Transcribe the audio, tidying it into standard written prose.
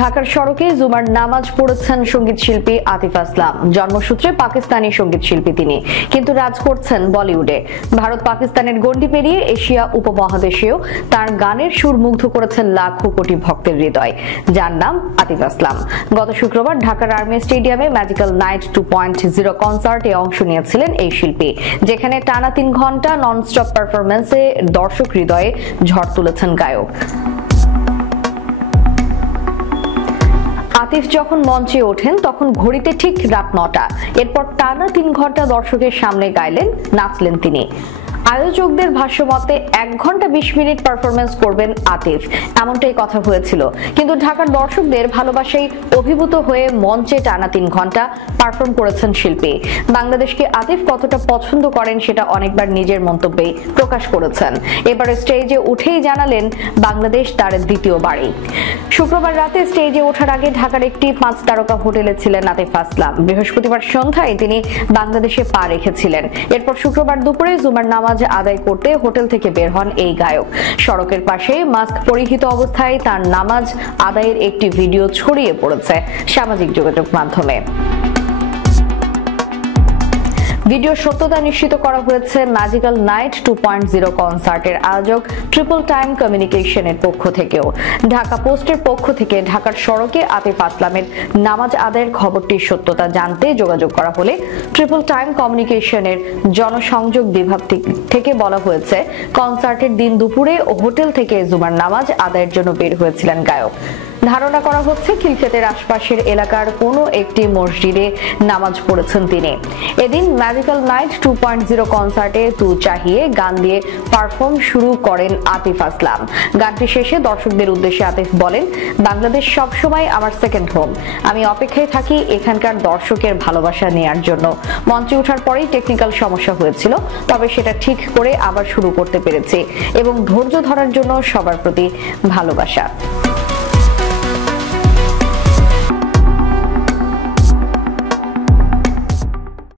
ঢাকার সড়কে জুমার নামাজ পড়েছেন সঙ্গীত শিল্পী আতিফ আসলাম। জন্মসূত্রে পাকিস্তানি সঙ্গীত শিল্পী তিনি, কিন্তু রাজ করছেন বলিউডে। ভারত পাকিস্তানের গণ্ডি পেরিয়ে এশিয়া উপমহাদেশেও তার গানের সুর মুগ্ধ করেছেন লাখো কোটি ভক্তের হৃদয়, যার নাম আতিফ আসলাম। গত শুক্রবার ঢাকার আর্মি স্টেডিয়ামে ম্যাজিক্যাল নাইট 2.0 কনসার্টে অংশ নিয়েছিলেন এই শিল্পী, যেখানে টানা 3 ঘন্টা ননস্টপ পারফরমেন্সে দর্শক হৃদয়ে ঝড় তুলেছেন গায়ক। আতিফ যখন মঞ্চে ওঠেন তখন ঘড়িতে ঠিক রাত 9টা। এরপর টানা 3 ঘন্টা দর্শকের সামনে গাইলেন, নাচলেন তিনি। আয়োজকদের ভাষ্যমতে 1 ঘন্টা 20 মিনিট পারফরমেন্স করবেন আতিফ, এমনটাই কথা হয়েছিল। কিন্তু ঢাকার দর্শকদের ভালোবাসায় অভিভূত হয়ে মঞ্চে টানা 3 ঘন্টা পারফর্ম করেছেন শিল্পী। বাংলাদেশকে আতিফ কতটা পছন্দ করেন সেটা অনেকবার নিজের মন্তব্যে প্রকাশ করেছেন। এবারে স্টেজে উঠেই জানালেন বাংলাদেশ তার দ্বিতীয় বাড়ি। শুক্রবার রাতে স্টেজে ওঠার আগে ঢাকার একটি 5 তারকা হোটেলে ছিলেন আতিফ আসলাম। বৃহস্পতিবার সন্ধ্যায় তিনি বাংলাদেশে পা রেখেছিলেন। এরপর শুক্রবার দুপুরে জুমার নামাজ আদায় করতে হোটেল থেকে বের হন এই গায়ক। সড়কের পাশে মাস্ক পরিহিত অবস্থায় তার নামাজ আদায়ের একটি ভিডিও ছড়িয়ে পড়েছে সামাজিক যোগাযোগ মাধ্যমে। ভিডিওর সত্যতা নিশ্চিত করা হয়েছে ম্যাজিক্যাল নাইট 2.0 কনসার্টের আয়োজক ট্রিপল টাইম কমিউনিকেশনের পক্ষ থেকেও। ঢাকা পোস্টের পক্ষ থেকে ঢাকার সড়কে আতিফ আসলামের নামাজ আদায়ের খবরটির সত্যতা জানতে যোগাযোগ করা হলে ট্রিপল টাইম কমিউনিকেশনের জনসংযোগ বিভাগ থেকে বলা হয়েছে, কনসার্টের দিন দুপুরে হোটেল থেকে জুমার নামাজ আদায়ের জন্য বের হয়েছিলেন গায়ক। ধারণা করা হচ্ছে খিলক্ষেতের আশপাশের এলাকার কোনো একটি মসজিদে নামাজ পড়েছেন তিনি। এদিন ম্যাজিক্যাল নাইট 2.0 কনসার্টে তু চাহিয়ে গান দিয়ে পারফর্ম শুরু করেন আতিফ আসলাম। গানটি শেষে দর্শকদের উদ্দেশ্যে আতিফ বলেন, বাংলাদেশ সবসময় আমার সেকেন্ড হোম। আমি অপেক্ষায় থাকি এখানকার দর্শকের ভালোবাসা নেয়ার জন্য। মঞ্চে ওঠার পরেই টেকনিক্যাল সমস্যা হয়েছিল, তবে সেটা ঠিক করে আবার শুরু করতে পেরেছি এবং ধৈর্য ধরার জন্য সবার প্রতি ভালোবাসা।